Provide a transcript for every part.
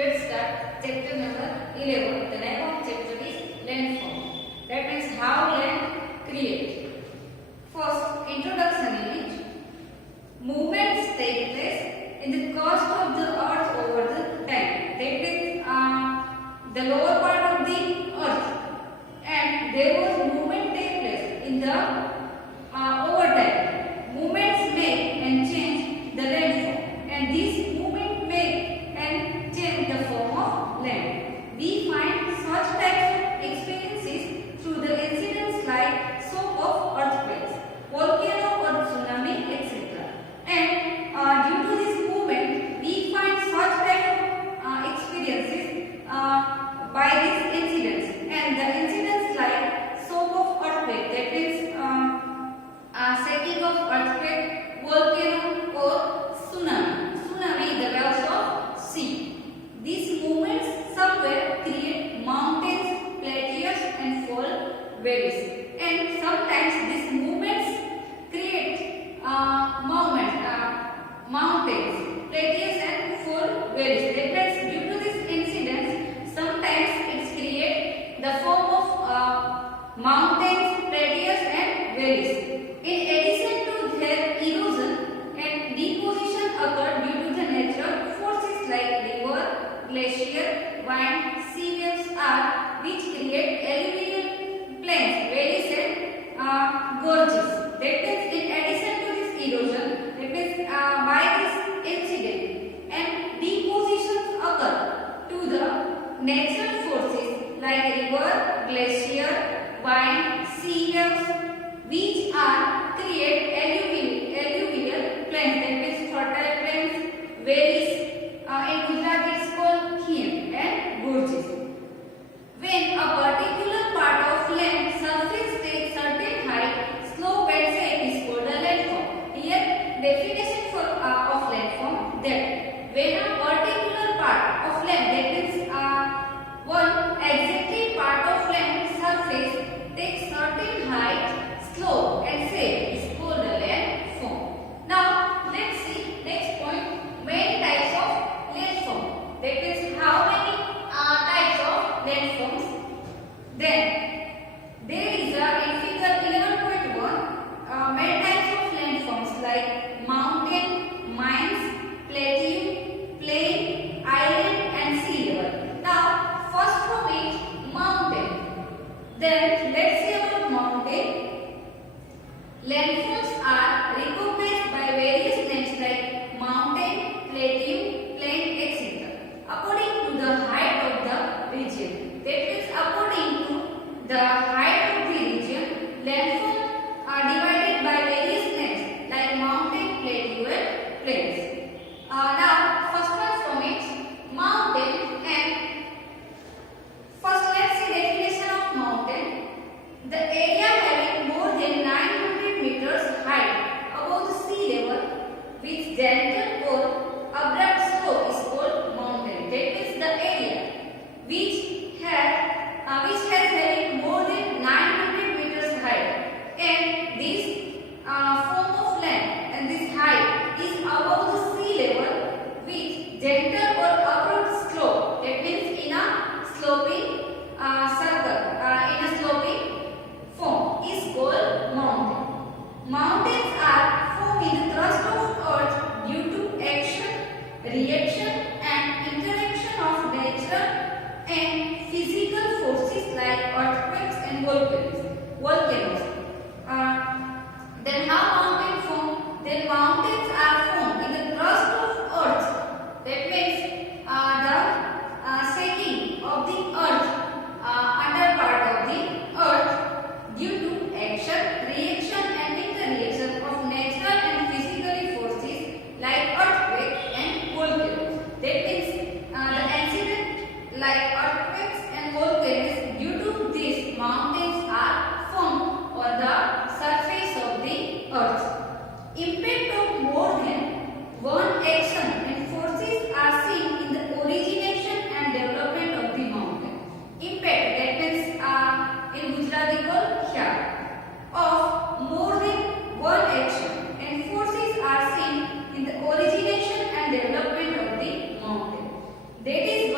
let's start chapter number 11. The name of chapter is landform. That means how land create. First, introduction in it. Movements take place in the course of the earth over the time. That means the lower part of the earth, and there was movement take place in the over time. Movements make and change the landform, and these movements make and change the form of land. We find such types of experiences through the incidents like shock of earthquakes, volcano or tsunami, etc. And due to this movement, we find such types of experiences by these incidents. And the incidents like shock of earthquake, that means shaking of earthquake, volcano or tsunami. Tsunami is the waves of sea. These movements somewhere create mountains, plateaus and fall valleys. And sometimes these movements create mountains, plateaus and fall valleys. That means due to these incidents, sometimes it creates the form of mountains, plateaus and valleys. In addition to their erosion and deposition occur due to the natural forces like river, glacier, wind, sea waves are which create alluvial plains, valleys and gorges. That means in addition to this erosion, that means by this incident and depositions occur to the natural forces like river, glacier, wind, sea waves, which are create alluvial plains, that means fertile plains, valleys. In Gujarat it's called khir and gorges. When a particular part of land surface takes certain height, slope and shape is called a landform. Here definition of landform, that when a particular part of land, that means one exactly part of land surface takes certain height, slope and shape is called a landform. Now let's see next point, main types of landform. That means how many types of landforms. Then there is in figure 11.1 main types of landforms like mountain, mines, plateau, plain, island and sea level. Now first from it, mountain. Then let's see about mountain. Landforms are recognized by various names like mountain, plateau, plain, etc. according to the height of the region. That means according to the height of the region, landforms are divided by various names like mountain, plateau and plains. Now first one from it, mountain. And first let's see definition of mountain. The area having more than 900 meters height above the sea level with gentle or abrupt slope is called mountain. That is the area which has having more than 900 meters height, and this form of land and this height is above the sea level with gentle or abrupt slope. That means in a sloping circle, in a sloping form is called mountain. Mountains are formed in the crust of earth due to action, reaction and interaction of natural and physical forces like earthquakes and volcanoes. Then how mountains form? Then mountains are formed in the crust of earth. That means the shaking of the earth, under part of the earth due to action, reaction and interreaction of natural and physical forces like earthquake and volcanoes. That means the incident like earthquakes and volcanoes, due to this mountains are formed on the surface of the earth. Impact of more than one action and forces are seen in the origination and development of the mountain. Impact, that means in Gujarati called khyaal, of more than one action and forces are seen in the origination and development of the mountain. That is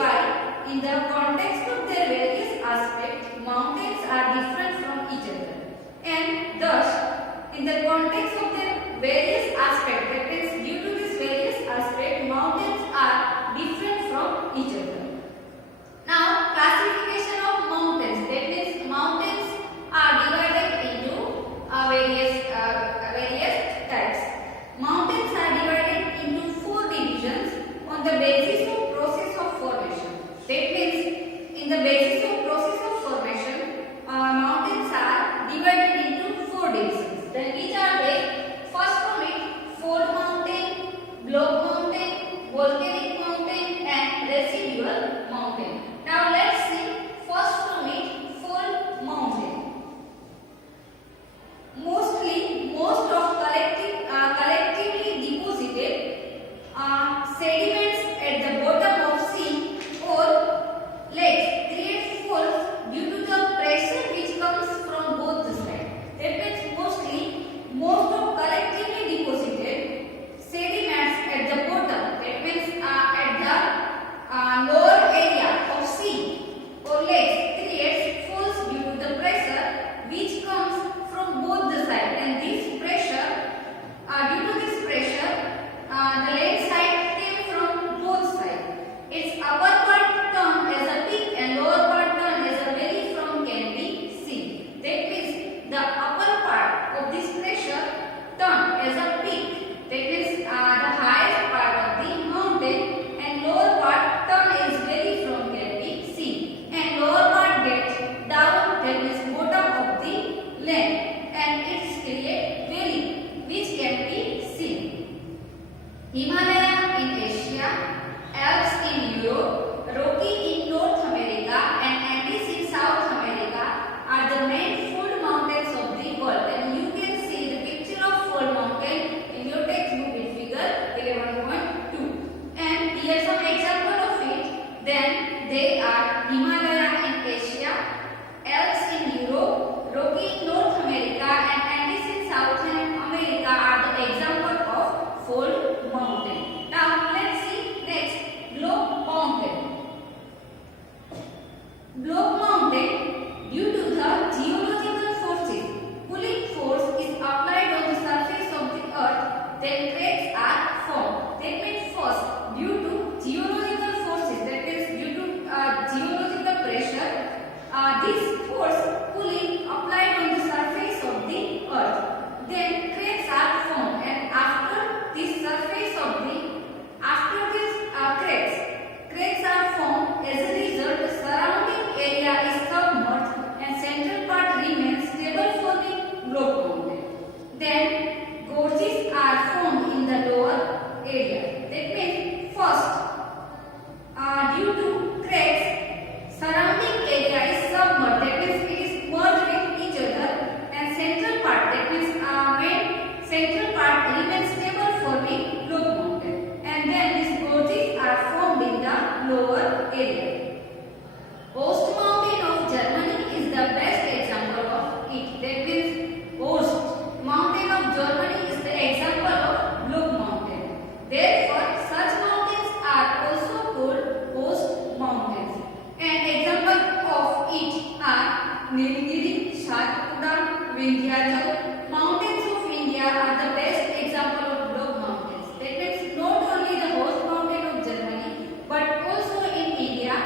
Vindhyachal. Mountains of India are the best example of globe mountains. That means not only the host mountain of Germany, but also in India,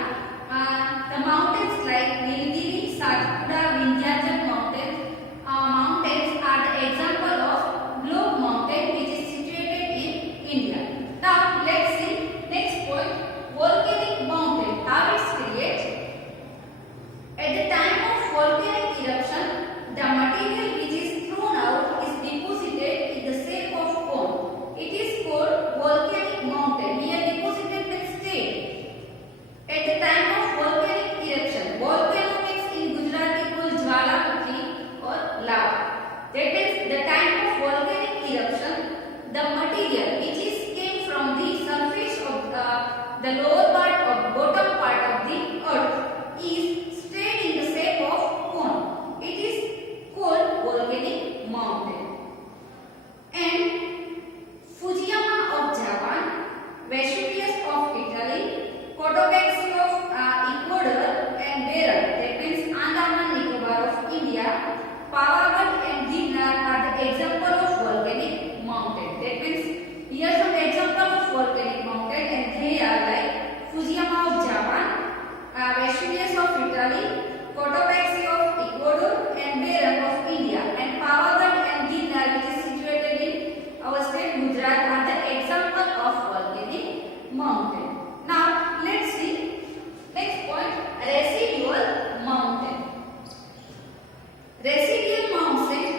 the mountains like Nilgiri, Satpura, Vindhyachal mountains are the example of globe mountain which is situated in India. Now let's see next point, volcanic mountain, how it's created. At the time of volcanic eruption, the material which is thrown out is deposited in the shape of cone. It is called volcanic mountain. Here deposited means stayed. At the time of volcanic eruption, volcano means in Gujarati called Jwalamukhi or lava. That means the time of volcanic eruption, the material which is came from the surface of the lower part or bottom part of the earth is stayed in the shape of cone. It is called volcanic mountain. And Fujiyama of Japan, Vesuvius of Italy, Cotopaxi of Ecuador, and Berar, that means Andaman Nicobar of India, Pavagadh and Ginnar are the example of volcanic mountain. That means here some example of volcanic mountain, and they are like Fujiyama of Japan, Vesuvius of Italy, Cotopaxi of Ecuador, and Berar of India, and Pavagadh and Ginnar, which is situated in our state Gujarat, are the example of volcanic mountain. Now let's see next point, residual mountain. Residual mountains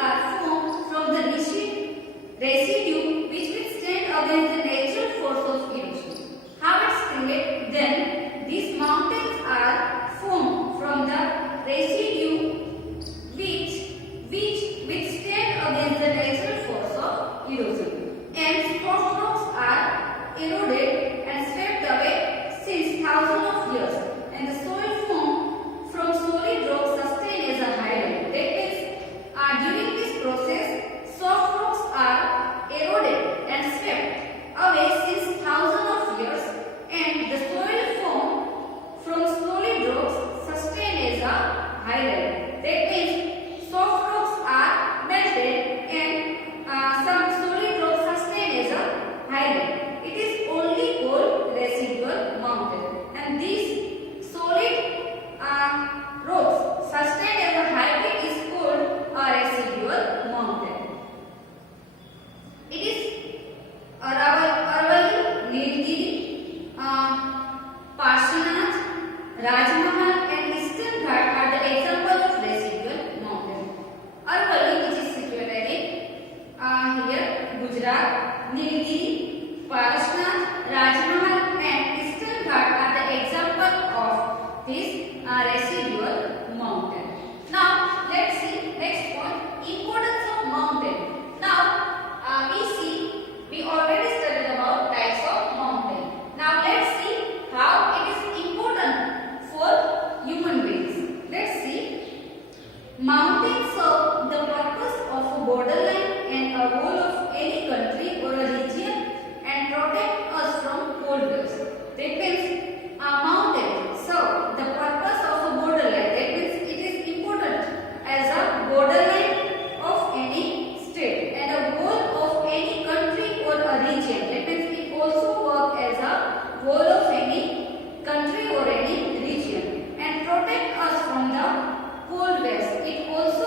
are formed from the residue which will stand against the natural force of erosion. How it's created? Then these mountains are formed from the residue which withstand against the natural force of erosion. And soft rocks are eroded and swept away since thousands of years, and the soil formed from solid rocks sustained as a high level. That means during this process, soft rocks are eroded and swept away since thousands of years, and the soil formed from solid rocks sustained as a high level. That means soft rocks are melted and some solid rocks sustained as a high level. It is only called residual mountain, and these solid rocks sustained as a high peak is called a residual mountain. It is Aravalli, Nilgiri, Parshvanath, Rajmahal, and Eastern Ghat are the example of residual mountain. Aravalli, which is situated in here Gujarat, Nilgiri, Parshvanath, Rajmahal, and Eastern Ghat are the example of this residual mountain. Now let's see next point, importance of mountain. Now we already studied about types of mountain. Now let's see how it is important for human beings. Let's see. Mountains serve the purpose of a borderline and a wall of any country or a region and protect us from cold waves. That means a mountain serve the purpose of a borderline. That means it is important as a borderline of any state and a wall of any country or a region. That means it also works as a wall of any country or any region and protect us from the cold waves. It also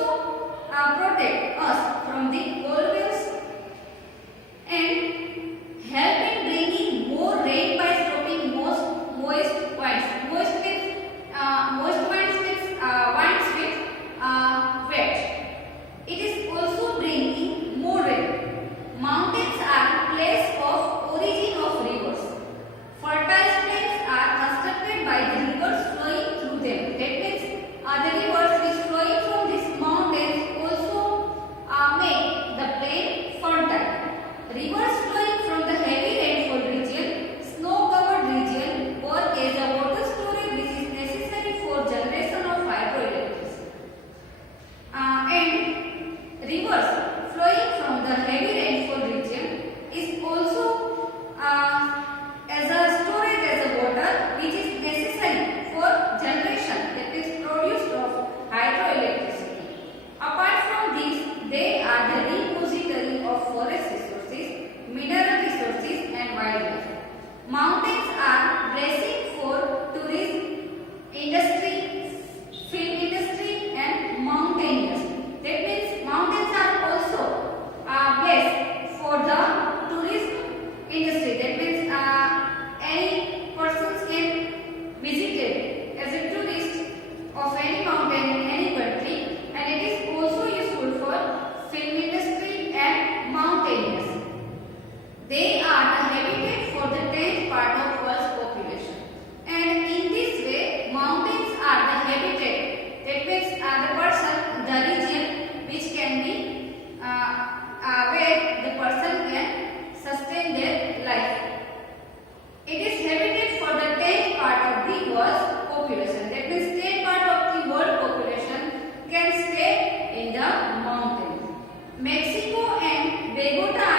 the region which can be where the person can sustain their life. It is habitat for the 10th part of the world's population. That means 10th part of the world population can stay in the mountains. Mexico and Bogota